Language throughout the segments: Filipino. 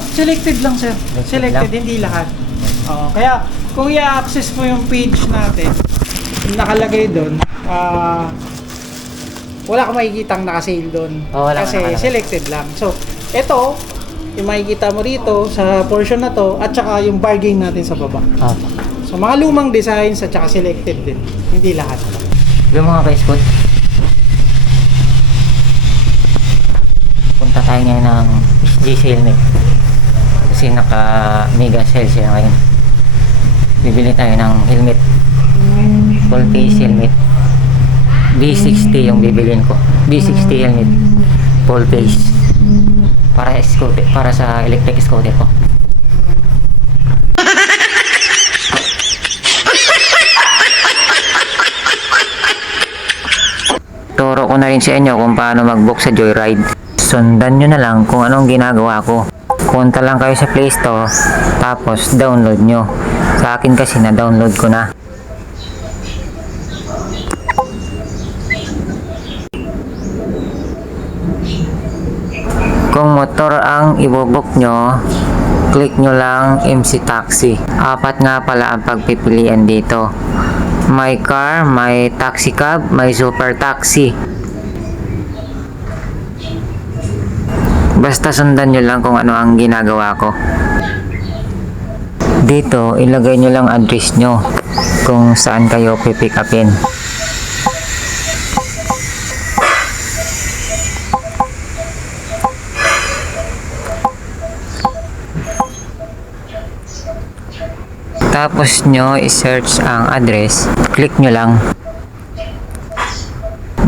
Selected lang sir. Selected, hindi lahat. Kaya kung i-access mo yung page natin, nakalagay doon, wala kang makikitang nakasale doon. Kasi selected lang. So, ito, yung makikita mo rito sa portion na to, at saka yung bargain natin sa baba. So, mga lumang designs at saka selected din. Hindi lahat. Yung mga ka-scoot, punta tayo ngayon ng SGC helmet. Kasi naka mega sale siya ngayon. Bibili tayo ng helmet, full face helmet. B60 yung bibilin ko. B60 helmet full face para scooter, para sa electric scooter ko. Turo ko na rin sa inyo kung paano mag-book sa Joyride. Sundan nyo na lang kung anong ginagawa ko. Punta lang kayo sa Play Store, tapos download nyo. Sa akin kasi na-download ko na. Kung motor ang ibobook nyo, click nyo lang MC Taxi. 4 nga pala ang pagpipilian dito. May car, may taxi cab, may super taxi. Basta sundan nyo lang kung ano ang ginagawa ko. Dito, ilagay nyo lang address nyo kung saan kayo pipick upin. Tapos nyo i-search ang address, click nyo lang.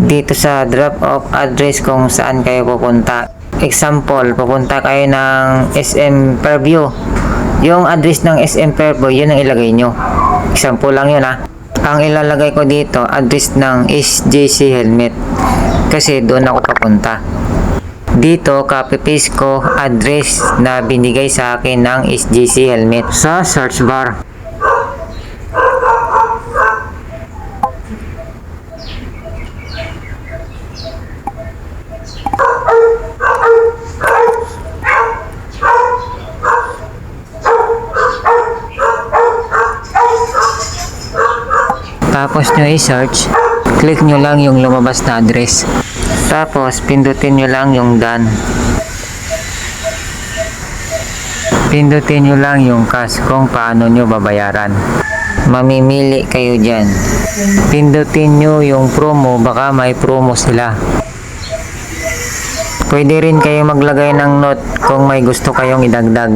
Dito sa drop off address kung saan kayo pupunta. Example, pupunta kayo ng SM Fairview. Yung address ng SM Fairview, yun ang ilagay nyo. Example lang yun ha. Ang ilalagay ko dito, address ng SJC Helmet. Kasi doon ako papunta. Dito, copy paste ko address na binigay sa akin ng SJC Helmet sa search bar. Tapos nyo i-search, click nyo lang yung lumabas na address. Tapos pindutin nyo lang yung done. Pindutin nyo lang yung cash kung paano nyo babayaran. Mamimili kayo dyan. Pindutin nyo yung promo, baka may promo sila. Pwede rin kayo maglagay ng note kung may gusto kayong idagdag.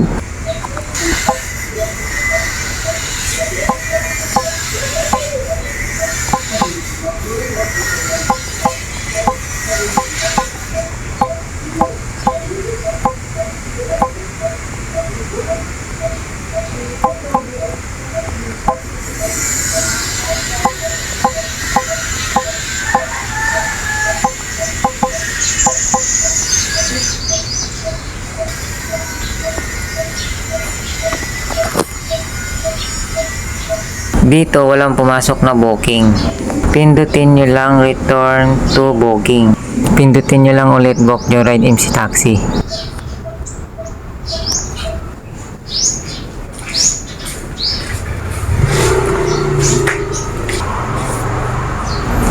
Dito walang pumasok na booking. Pindutin nyo lang return to booking. Pindutin nyo lang ulit book Joyride MC Taxi.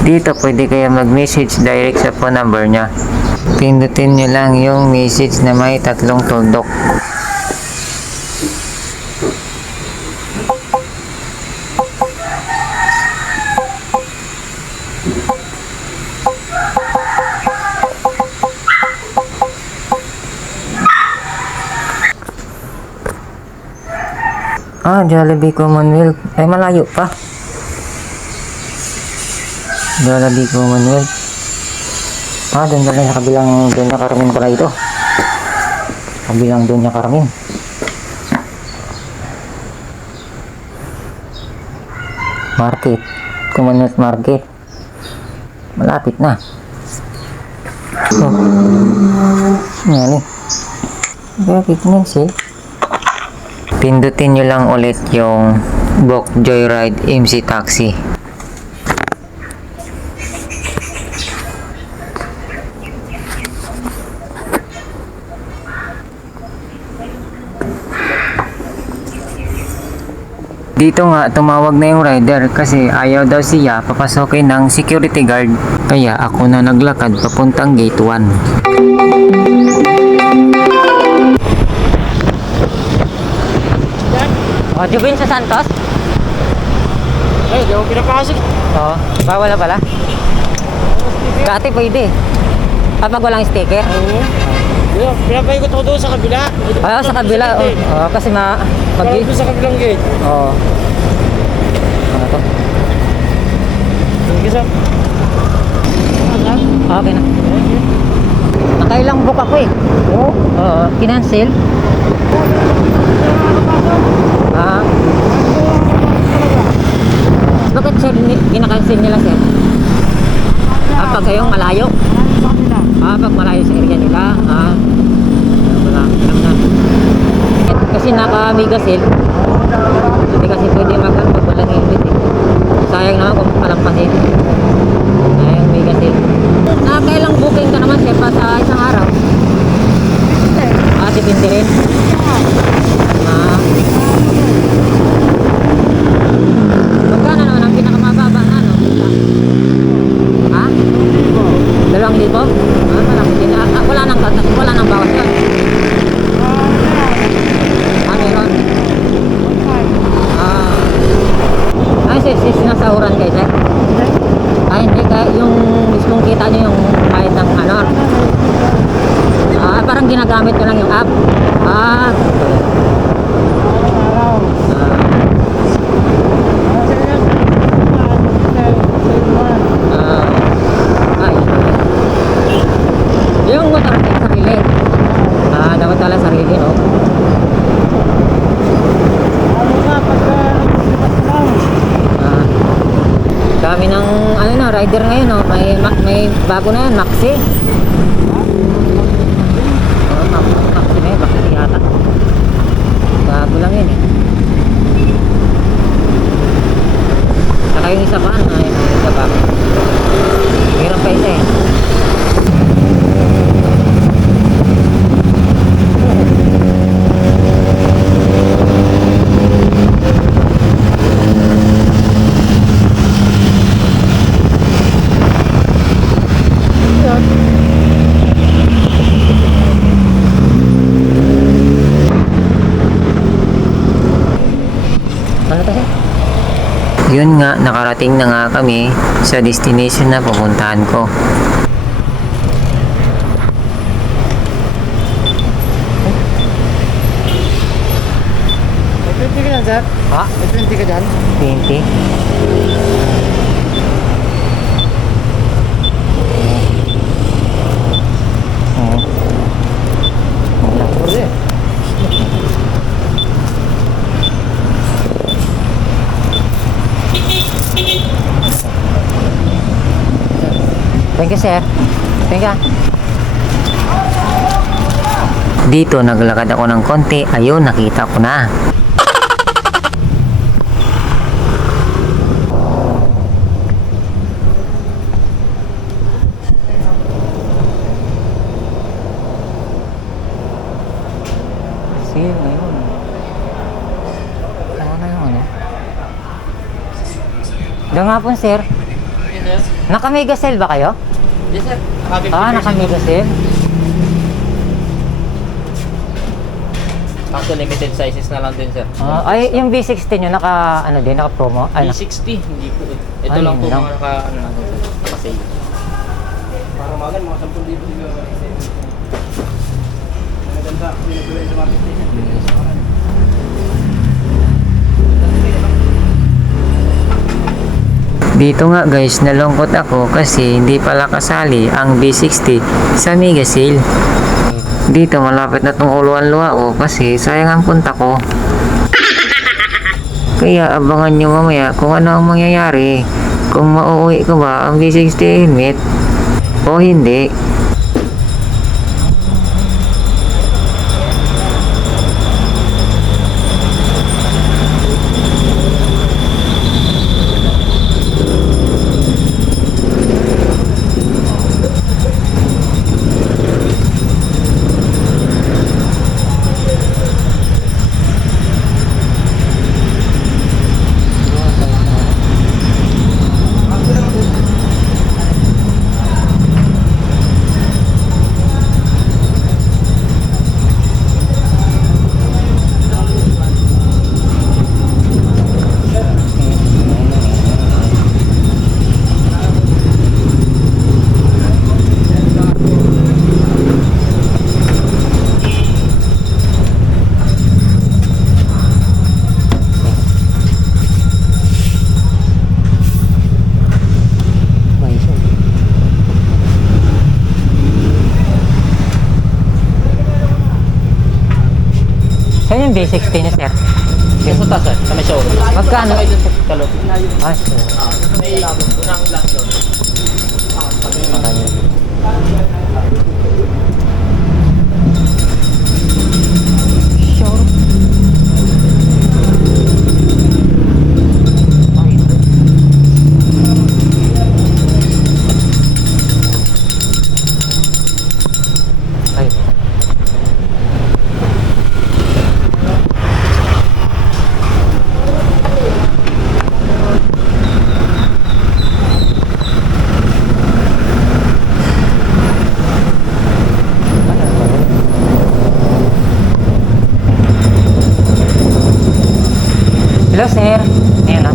Dito pwede kayo mag-message direct sa phone number nya. Pindutin nyo lang yung message na may 3 tuldok. Jollibee Commonwealth. Ay, malayo pa. Jollibee Commonwealth. Doon pala sa kabilang doon niya Carmen pala ito. Kabilang doon niya Carmen. Market. Commonwealth Market. Malapit na. Yan eh. Bakit nga siya? Pindutin nyo lang ulit yung book Joyride MC Taxi. Dito nga, tumawag na yung rider kasi ayaw daw siya papasokin ng security guard. Kaya ako na naglakad papuntang gate 1. O, Jubin sa Santos? Ay, di ako pinapasok. Oo, bawal na pala. Dati pwede. Kapag walang sticker? Oo. Pinapaikot ako doon sa kabila. Oo, sa kabila. Oo, kasi pag... Doon sa kabilang gate. Oo. Ano to? Sige, sir. Okay na. Nakailang book ako eh. Oo, kinancel. Ah. Bakit sir, kinakancel nila sir? Pag kayong malayo? Pag malayo sa area nila. Wala, alam na. Kasi naka-mega sale. Hindi kasi pwede mag-ano pag walang helmet eh. Sayang naman kung palampasin. Sayang mega sale. Nakakailang booking ka naman sir pa sa isang araw? Depende rin. Magkano naman ang pinakamababa na ano? Ha? 2,000? Malaki din. Wala nang bawas yun. Meron. Sinasahuran kayo sir? Hindi kayo yung mismong kita nyo yung kahit ng ano. Parang ginagamit nyo lang yung app. Yung motor sarili. Dapat wala sarili, no? Dami ng ano na rider ngayon, no? May bago na yan, Maxi. Maxi na yun, Maxi yata. Bago lang yun eh. Saka yung isa pa, yung isa pa. Meron pa isa eh. Yun nga, nakarating na nga kami sa destination na pupuntahan ko. May 20 ka dyan, sir? Ha? May 20 ka dyan? 20? Thank you, sir. Thank you. Dito, naglakad ako ng konti. Ayun, nakita ko na. Sale ngayon. Ano na yung ano? Doon nga po, sir. Yes, sir. Naka-mega sale ba kayo? Yes, sir. Naka-mega sale. Kaso limited sizes na lang din, sir. Ay, yung B60 nyo, ano din, naka-promo? Ay, B60, hindi po eh. Ito Ay, lang po yun lang. mga ano natin, sir. Naka-sale. Para magan, mga 10,000 siguro. Maganda, pinagulay sa market station. Dito nga guys, nalungkot ako kasi hindi pala kasali ang B60 sa mega sale. Dito malapit na tong uluan-luwa ko kasi sayang ang punta ko. Kaya abangan nyo mamaya kung ano ang mangyayari. Kung mauuwi ko ba ang B60 helmet o hindi. Saan yung B60 niya, sir? Yung sa taas, sir. Sa may showroom. Magkano? Sakay dun sa talot. Ah, sir. May unang glass doon. Sure. Ay. Ay. Hello, sir. Ayan na.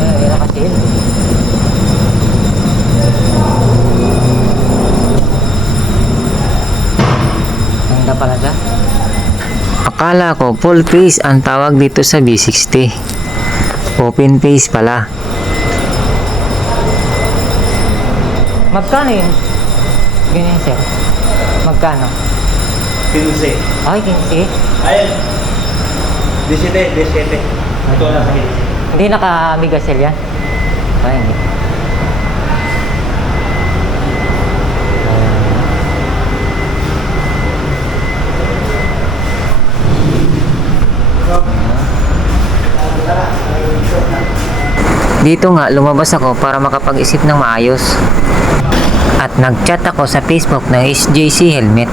Ayan na kasi. Ganda pala siya. Akala ko full face ang tawag dito sa B60. Open face pala. Magkano yun? Ganyan, sir. Magkano? 15. Ay, 15. Ayun. 17. Ito na sa 15. Hindi naka-megasell yan? Ay, hindi. Dito nga, lumabas ako para makapag-isip ng maayos. At nag-chat ako sa Facebook ng SJC Helmet.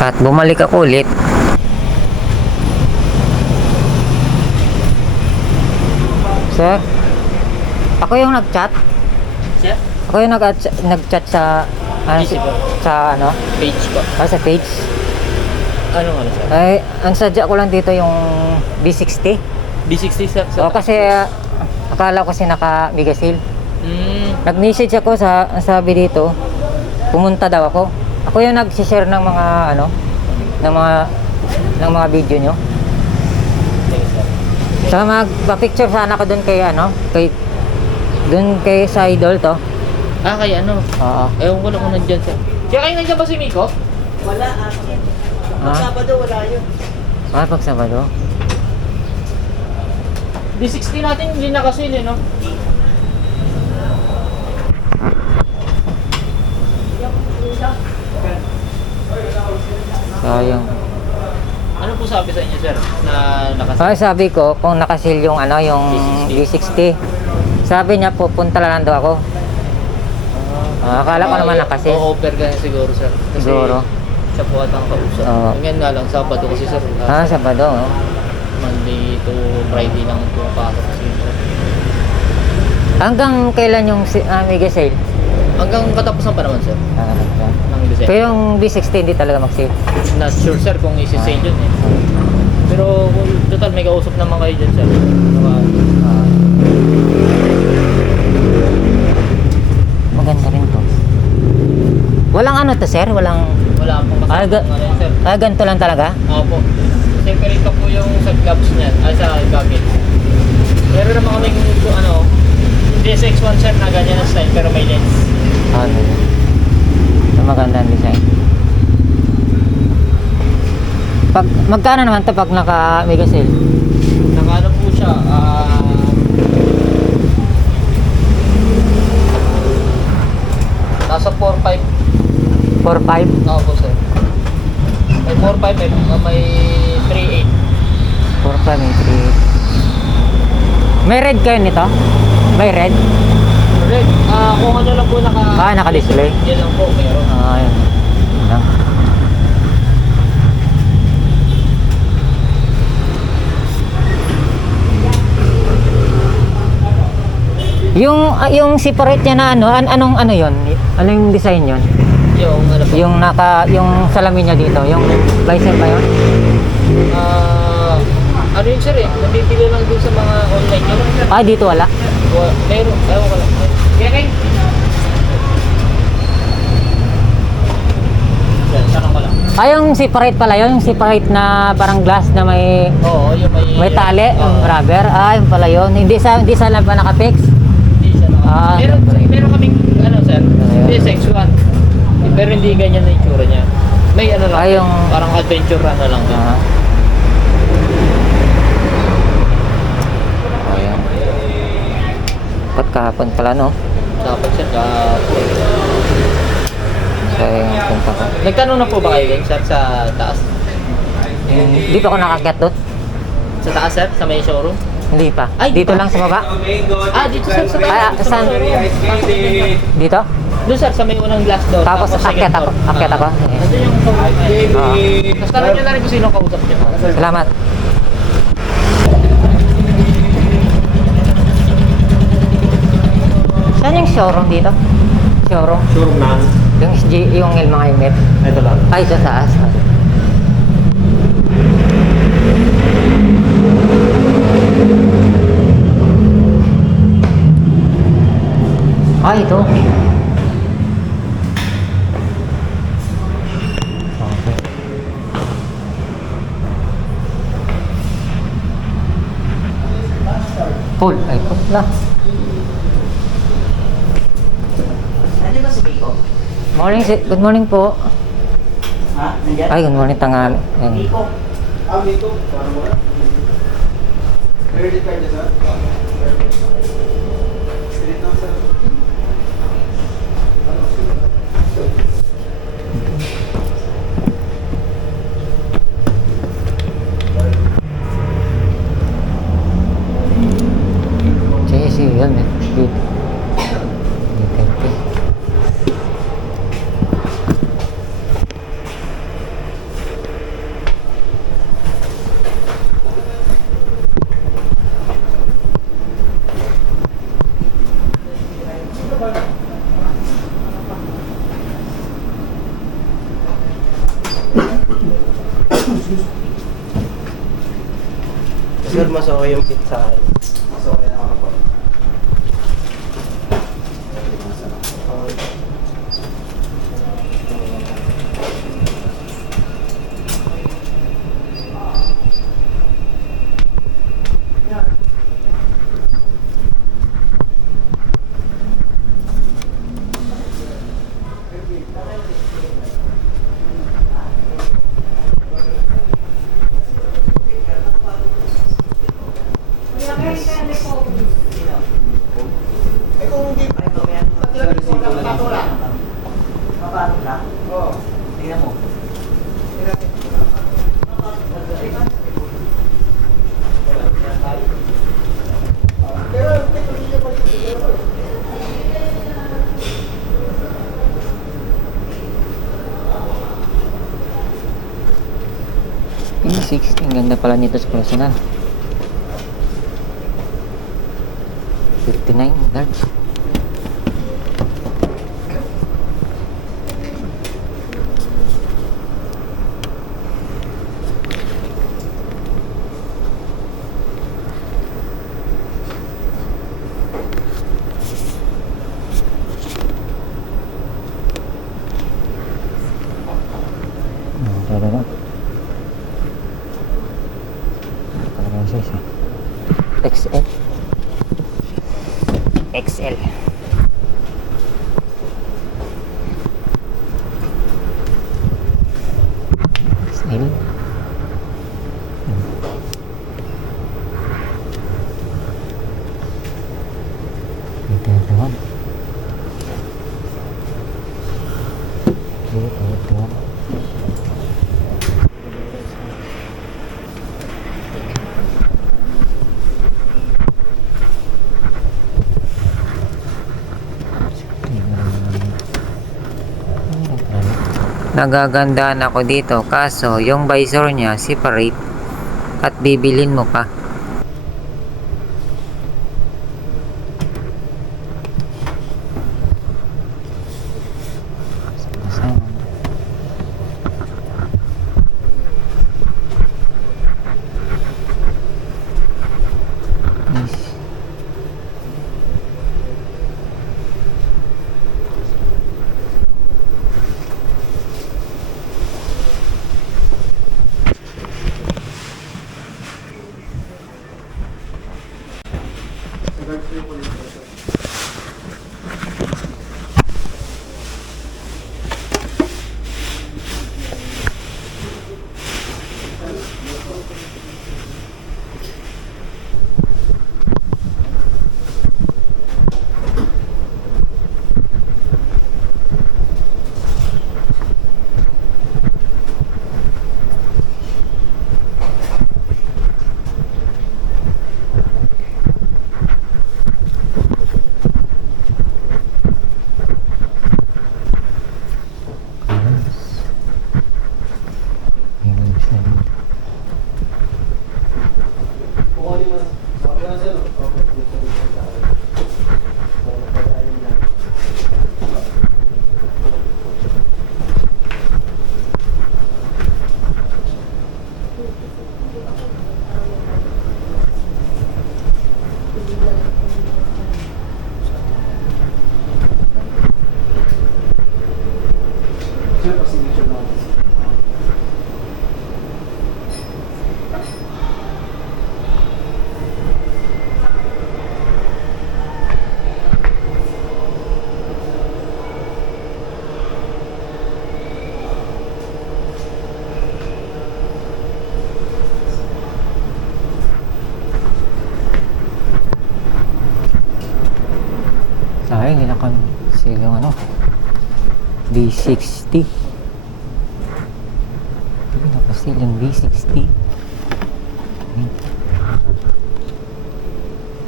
At bumalik ako ulit. Sir, ako yung nag-chat. Sir? Ako yung nag-chat sa sa ano? Page ko. Sa page. Ano nga, sir? Ay, ang sadya ko lang dito yung B60. B60, sir. O kasi akala ko kasi naka-megasale. Nag-message ako sa ang sabi dito, pumunta daw ako. Ako yung nag-share ng mga ano, ng mga video nyo. Thank you, sir. Saka magpa-picture sana ako doon kay ano, kay sa idol to. Ah, kaya ano? Oo. Ewan ko lang kung nandyan, sir. Kaya kayo nandiyan ba si Miko? Pag Sabado wala yun. Pag Sabado. B60 natin hindi nakasale, no? Sayang. Ano po sabi sa inyo, sir? Na nakasale? Ay, sabi ko kung nakasil yung ano, yung B60. Sabi niya pupunta lang daw ako. Akala ko naman nakasil. O-offer ka na siguro, sir. Kasi Siguro. siya po at ang kausap. Oo. Ngayon nga lang, Sabado kasi, sir. Sabado. Oh. Monday to Friday lang po pasok kasi, sir. Hanggang kailan yung mega sale? Hanggang katapusan pa naman, sir. Ng December. Pero yung B60 hindi talaga mag-sale. Not sure, sir, kung isi-sale yun, eh. Pero kung total may kausap naman kayo dyan, sir. Maganda rin to. Walang ano to, sir? Walang... Wala pong kasama sir. Ganito lang talaga? Opo. Separate pa po yung sa gloves niyan, sa goggles. Meron naman kaming ano, DSX1, sir, na ganyan na style pero may lens. Ano? Maganda ang design. Pag magkano naman to pag naka mega sale? Nakano po siya, nasa 4.5. 4.5? Oo po, sir. May 4.5, may 3.8. 4.5 may 3. May red kayo nito? May red? Red, kung ano lang po naka-display. Yan lang po, meron. Ayun. Yan. Yung separate niya na ano, anong ano yon? Ano yung design yon? Yung ano po? Yung salamin niya dito, yung bicep ba yun? Ano yun, sir, eh? Nabibili lang dun sa mga online yun. Dito wala. Meron, ewan ko lang. Kaya kayo? Tanong ko lang. Yung separate pala yun, yung separate na parang glass na may Oo, yung may tali, yung rubber. Yung pala yun. Hindi sa pa naka-fix. Hindi siya Ah, meron kami lang. Ah, yung- Parang adventure run na lang. Ah. Ayan. Ba't kahapon pala, no? Dapat siya ka... Sa yung punta ko. Nagtanong na po ba kayo, sir, sa taas? Hindi pa ako nakakyat doon. Sa taas, sir? Sa may showroom? Hindi pa. Ay, Dito di pa. lang sa baba? Ah, dito, sir, sa Ah, taas. saan? Dito? Doon, sir, sa may unang glass door. Tapos second akyat ako. door. Akyat ako. Nandun yung showroom. Ah. Tapos tanong niyo na rin kung sino kausap niyo. Salamat. Saan yung showroom dito? Showroom? Showroom na. Yung SG, yung mga helmet. Ito lang. Ay, ito taas. Ay, ito. Okay. Full. Ay, full na. Morning, good morning po. Ha? Nandiyan? Ay, good morning, tanghali. Ayan. Miko. Parang wala. Credit card niya, sir? Credit lang, sir. JC, yun eh. Dito. Sir, mas okay yung pizza. Mas okay na ako. P60, ang ganda pala nito sa personal. 59 large. Talaga. Talaga yung size eh. XL. XL. XL. Ito naman. Ito. Nagagandaan ako dito kaso yung visor niya separate at bibilin mo pa. Sir, pa-signature na. Ay, hindi na kami silang ano B60. Hindi na kasi yung B60.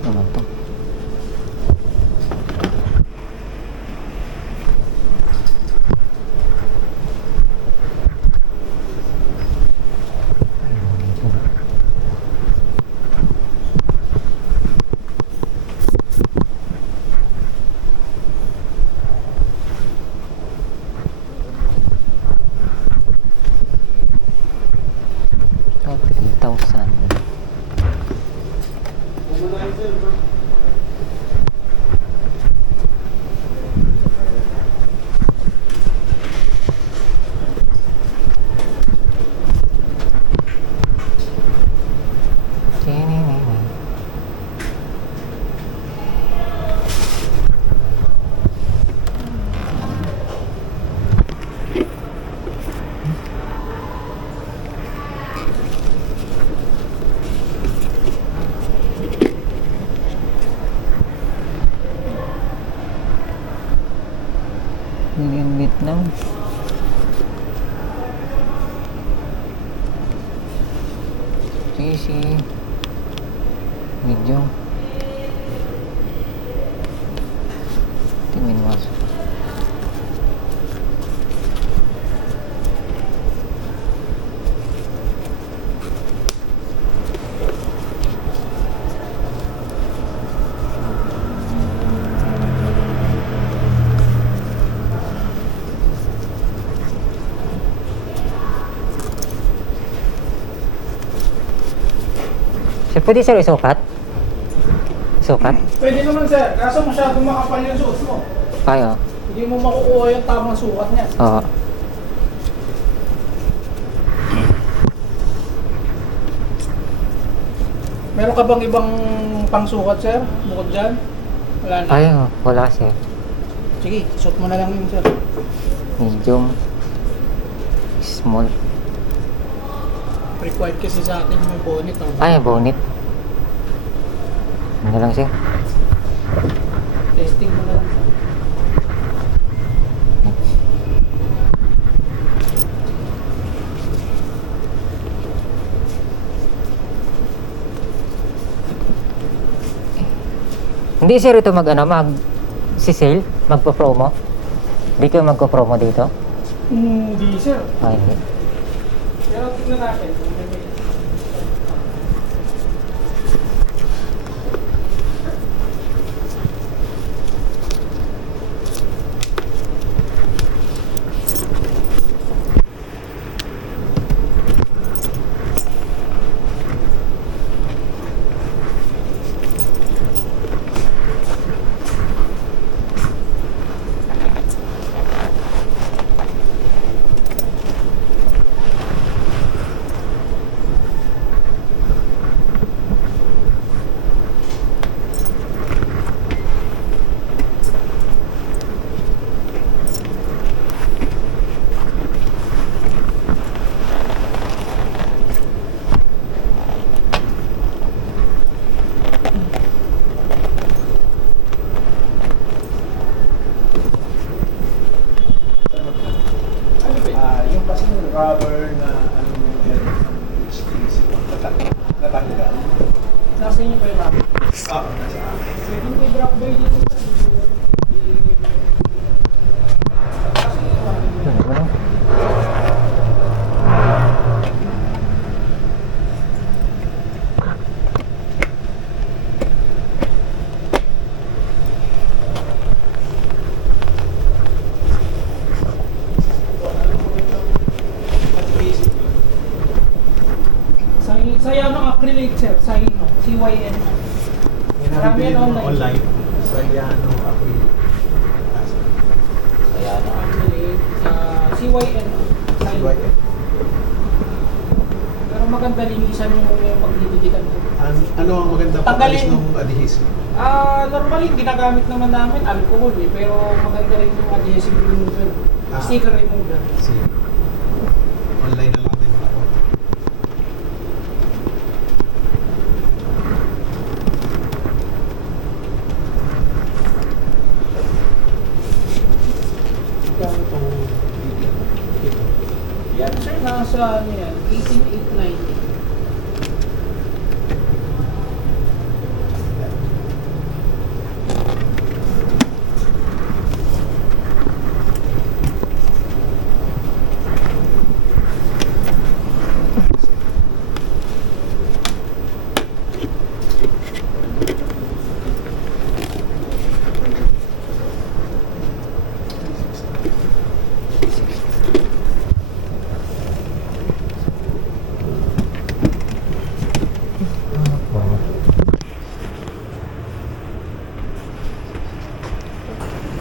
Ano to? Oh, 3,000. Vietnam. GC medium. Tingin mo. Sir, pwede sir isukat? Sukat? Pwede naman sir, kaso masyadong makapal yung suot mo. Ayo. Hindi mo makukuha yung tamang sukat niya. Oo. Meron ka bang ibang pangsukat sir? Bukod dyan? Wala na. Ay, wala sir. Sige, suot mo na lang yun sir. Medium. Small. Required kasi sa atin yung bonnet. Oh. Ay, bonnet. Ano lang sir? Testing mo na lang sir. Hindi sir ito si sale, magpo-promo. Hindi kayo magpo-promo dito? Hindi sir. Ay, hindi. Pero tignan natin. Yung kasi yung rubber na ano yung HTC natanggal. Nasa inyo pa yung rubber? Oo, nasa akin. Pwede mo i-drop by dito sa Saya ng acrylic sir, Sayano, CYN. Marami yan online. Sayano acrylic. Sayano acrylic, CYN. CYN. Pero maganda linisan mo yung pagdididikan mo. Ano ang maganda Tanggalin. pagkalis ng adhesive? Normally, ginagamit naman namin alcohol pero maganda rin yung adhesive remover. Sticker remover. Sige. Online na lang din ako. Yan sir, nasa ano yan, 18,890.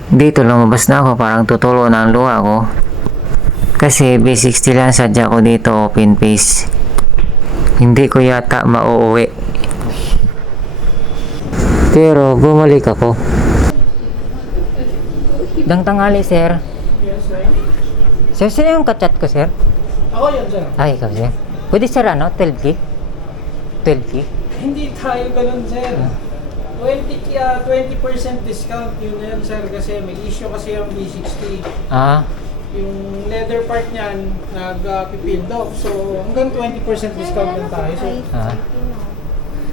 Dito lumabas na ako, parang tutulo na ang luha ko. Kasi B60 lang sadya ko dito, open face. Hindi ko yata mauuwi. Pero bumalik ako. Dang tanghali, sir. Yes sir. Sir, sino yung kachat ko, sir? Ako yan sir. Ay, ikaw, sir. Pwede, sir, ano? 12K? 12K? Hindi tayo ganun sir. 20% discount yun na yan sir kasi may issue kasi yung B60. Ah, Yung leather part niyan nag-pipild off. So hanggang 20% discount lang tayo. So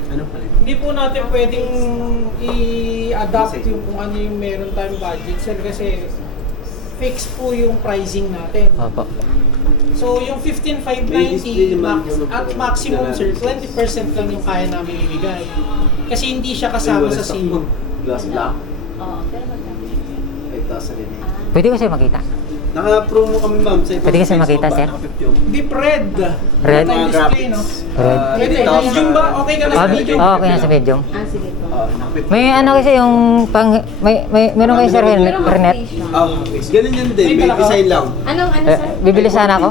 Ano pala? hindi po natin pwedeng i-adapt yung kung ano yung meron tayong budget sir kasi fixed po yung pricing natin. opo. So yung 15,590 at maximum sir, 20% lang yung kaya namin ibigay. Kasi hindi siya kasama sa seal. Glass black. Oo, pero magkano? 8,000 din eh. Pwede ko, sir, makita? Naka-promo kami ma'am sa Pwede kasi makita, sir? Deep red. Red? Time display, no? Red? Pwede. Medium ba? Okay ka na sa medium? Okay na sa medium. Ah, sige po. May ano kasi yung pang... meron kayo, sir, Pero Hernet? Ganun yan din. May design lang. Anong ano sir? Bibili sana ako.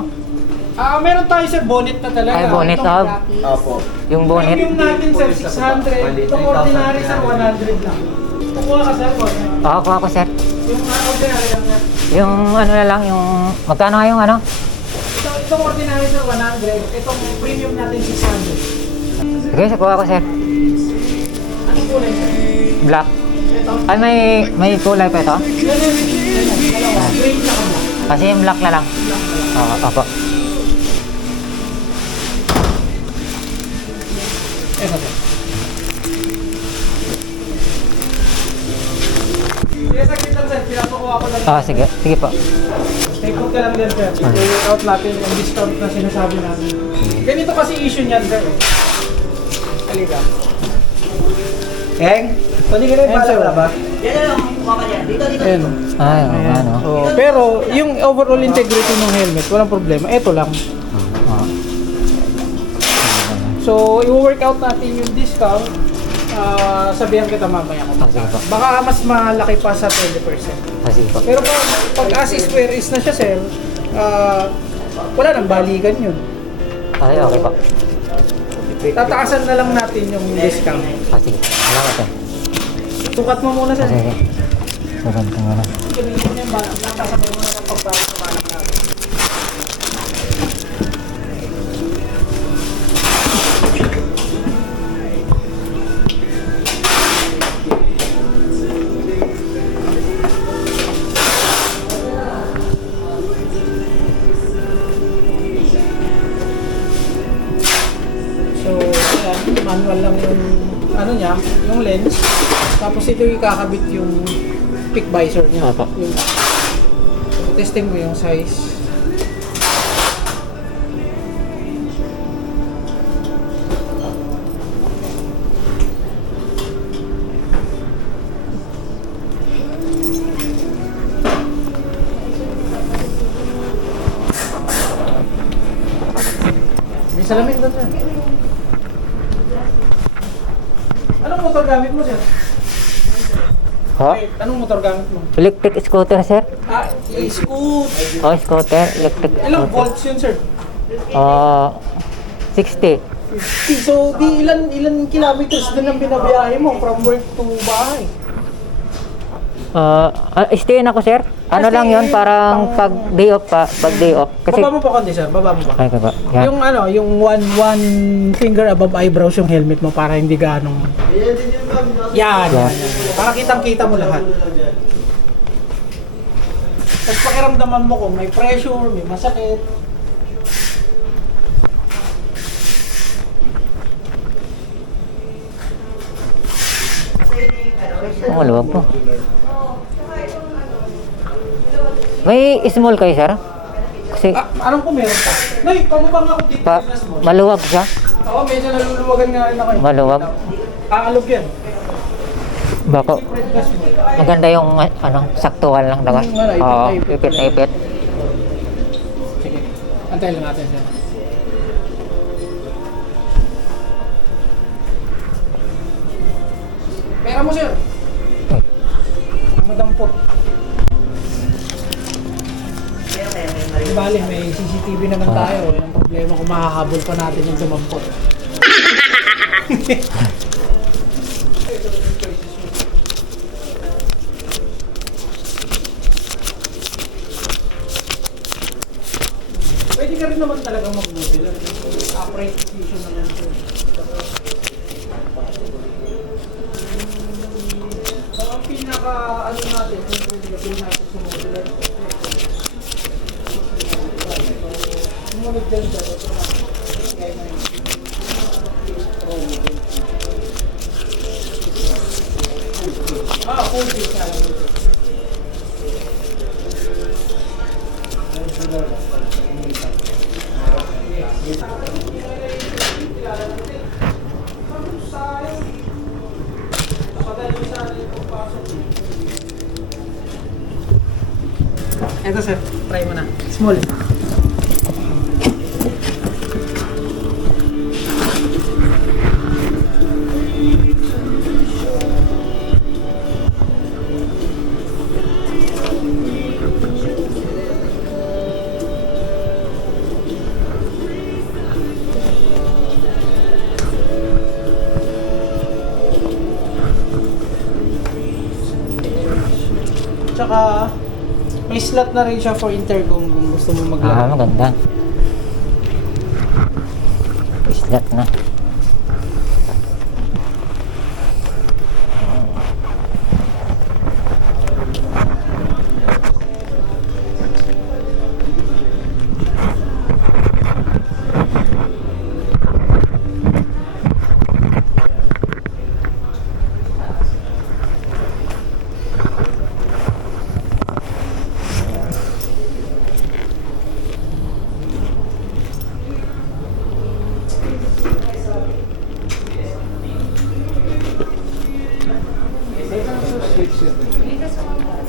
Meron tayo sir, bonnet na talaga. Ay, bonnet, Itong oh. Graphics. Opo. Yung bonnet. Premium natin sir, 600. Itong ordinary sir, 100 lang. Kukuha ka sir, Oo, kuha ko, sir. yung ordinary lang sir. Yung ano na lang, yung... Magkano nga yung ano? Itong ordinary sir, 100. Itong premium natin, 600. Sige, sir, kuha ko, sir. Anong kulay sir? Black. Ito? Ay, may kulay pa ito? Ganun, dalawa. Gray na ka mo. Kasi yung black na lang. Oo, opo. Ito sir. Sige, saglit lang sir. Pinapakuha ko lang. Sige. Sige po. Take out ka lang din sir. I-work out natin yung discount na sinasabi namin. Ganito kasi issue niyan sir. Halika. Eng? Pwede ka rin para ba? Ayan. Ay, ano. Oh, pero yung overall integrity ng helmet, walang problema. Ito lang. So, i-work out natin yung discount. Sabihan kita mamaya kung Sige po. baka mas malaki pa sa 20%. Sige po. Pero pag as square is na siya, sir, wala nang balikan yun. Ay, okay po. Tataasan na lang natin yung discount. Sige. Salamat, sir. Sukat mo muna, sir. Sige. Sarang ka nga. Ganun yun yung balak. Natasabay mo na ng pagbalit sa balak natin. So, ayan, manual lang yung ano niya, yung lens. Tapos ito yung kakabit yung peak visor niya. Opo. Yung, testing mo yung size. May salamin doon sir. Anong motor gamit mo sir? Ha? Wait, anong motor gamit mo? Electric scooter, sir? Scoot. Oh, scooter, electric Ilang scooter. volts yun, sir? 60. So, di ilan kilometers din ang binabiyahe mo from work to bahay? Stay ako, sir. Ano lang yun, parang pag day off pa, pag day off. Kasi, Baba mo pa konti, sir. Baba mo pa. ay, ba? Yan. Yung ano, yung one finger above eyebrows yung helmet mo para hindi ganong... Ayan din yun ma'am. Yan. Para kitang-kita mo lahat. Tapos pakiramdaman mo kung may pressure, may masakit. Oh, maluwag po. May small kayo, sir? Kasi, Anong kung meron pa? Nay, pamubang ako dito pa, na small. maluwag siya. Oo, medyo naluluwagan nga rin ako. Maluwag. Aalog yan. Bako, Different na small. maganda yung, ano, saktuhan lang naman. Oo, ipit na ipit. Sige, antayin lang natin, sir. Pera mo, sir. Madampot. Di bali, may CCTV naman tayo. Yung problema kung makahabol pa natin yung dumampot. Pwede ka rin naman talaga mag-modular. Upright position naman ito. So, ang pinaka, ano natin, kung pwede gawin natin sa modular. Sumunod dyan siya. Ito na. Kaya na yun. Full base na lang ito. Ito, sir, try mo na. Small. Tsaka, may slot na rin siya for intercom kung gusto mo maglaro. Maganda. Islat na.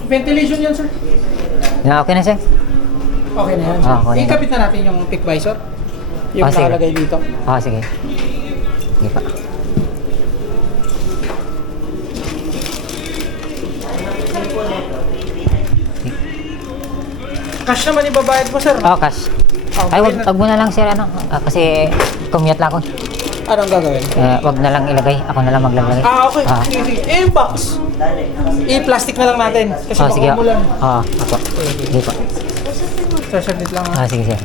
Ventilation yan, sir. Na, okay na, sir? Okay na yan, sir. Okay na. Ikabit na natin yung pick visor. Yung Sige. nakalagay dito. Sige. Sige pa. Cash naman ibabayad mo, sir. Cash. Ay, wag mo na lang, sir, ano? Kasi commute lang ako. Anong gagawin? Wag na lang ilagay. Ako na lang maglagay. Okay. Sige. Eh, yung box. I-plastic na lang natin. Kasi baka Sige. umulan. Ako. Sige pa. Sir, saglit lang ha. Sige, sir.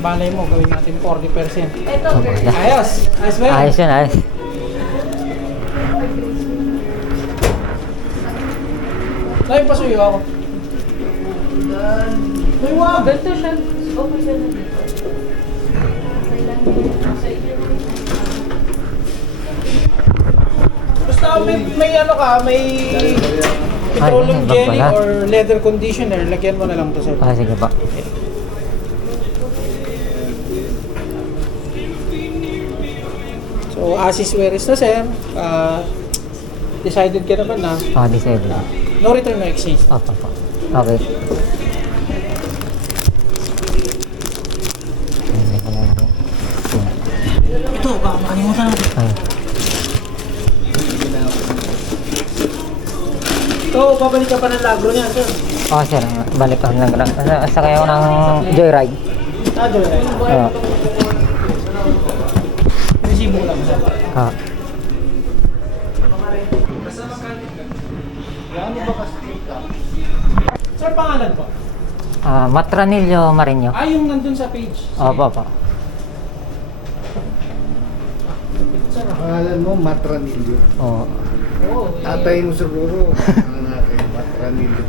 Balay mo, gawin natin 40%. Ito, Maganda. Ayos. Ayos ba yun? Ayos yun, ayos. Ay, pasuyo ako. Ay, wow. ganito siya. Okay siya na dito. Basta may ano ka, may petroleum Ay, iba jelly pala. or leather conditioner, lagyan mo na lang to, sir. Sige pa. So, Asis Weris na, sir. Decided ka naman na. Decide. No return, no exchange. Okay. Ito, baka makalimutan natin. Ay. So, babalik ka pa ng Lagro niya, sir. Oh, sir. Balik ako lang. Sakay ako ng joyride. Doon. Oo. Resibo lang, sir. Ah. Sir, pangalan po? Matranillo Marinho. Yung nandun sa page. Opo, opo. Sir, Pangalan mo, Matranillo. Oo. Tatay mo siguro. Ang natin, Matranillo.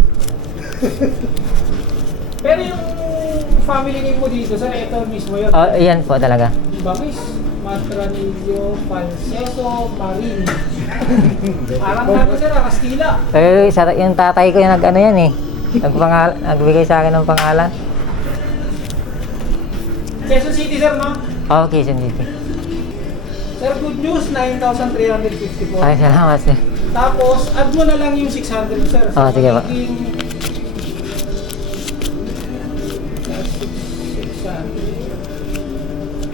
pero yung family name mo dito, sir, ito mismo yun. Oh, yan po talaga. Bangis, Matranillo, Panseso, Marin. Parang ano, sir, Kastila. Yung tatay ko yung nag-ano yan eh. Nagbigay sa akin ng pangalan. Quezon City, sir, no? Oh, Quezon City. Sir, good news, 9,354. Ay, salamat sir. Tapos, add mo na lang yung 600, sir. Oh, sige ba. magiging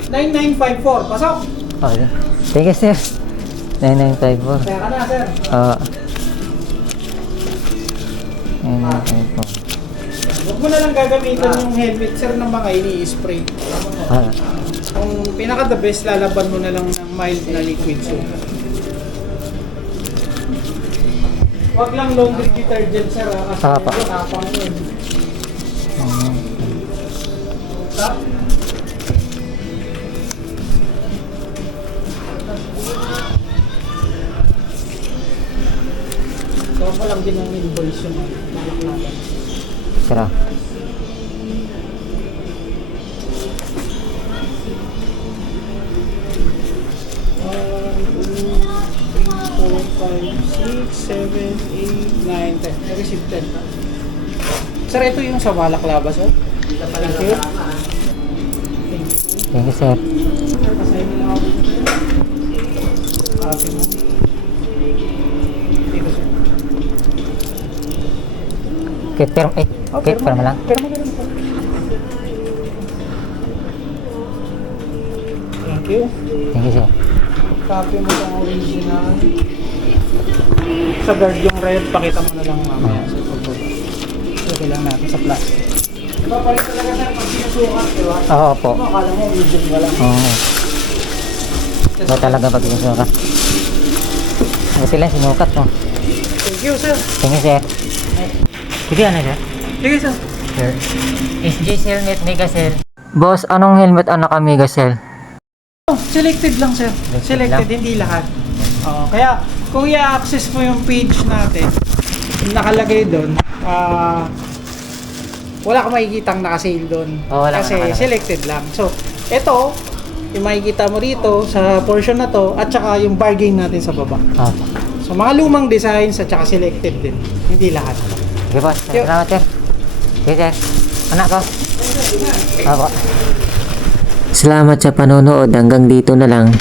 9954. Pasok! Okay. Thank you sir. 9954. Kaya ka na, sir. Oo. 9954. Huwag mo na lang gagamitan yung helmet, sir, ng mga ini-spray. Ah. Kung pinaka the best, lalaban mo na lang ng mild na liquid soap. Huwag lang laundry detergent, sir, kasi Apa. tapang yun. Tap. So, ako lang din ang invoice yung natin. Sira. Receive 10. Sir, ito yung sa Balaklava, sir. Thank you. Thank you sir. Sir, pasahin nila ako dito, sir. Copy mo. Dito, sir. Kit perm kit perm lang. Perma lang po. Thank you. Thank you sir. Copy mo yung original. Sa guard yung red, pakita mo na lang mamaya sa pagbawa. Lagay lang natin sa plastic. Diba pa rin talaga, sir, pag sinusukat, diba? Oo po. Ano, akala mo, medium ka lang. Oo. Ba talaga pag sinusukat? Buti lang sinukat mo. Thank you, sir. Thank you sir. Sige ano sir? Sige, sir. Sir. SG's helmet Megacell. Boss, anong helmet ang naka Megacell? Oh, selected lang, sir. Selected Selected, lang? hindi lahat. Kaya, kung i-access mo yung page natin, nakalagay doon, wala kang makikitang naka-sale doon. Oh, wala kasi nakalagay. selected lang. So, ito, yung makikita mo rito sa portion na to, at saka yung bargain natin sa baba. Ah. So, mga lumang designs at saka selected din. Hindi lahat. Sige boss. Yo. Salamat sir. Sige sir. Anak ko. Apo. Salamat sa panonood. Hanggang dito na lang.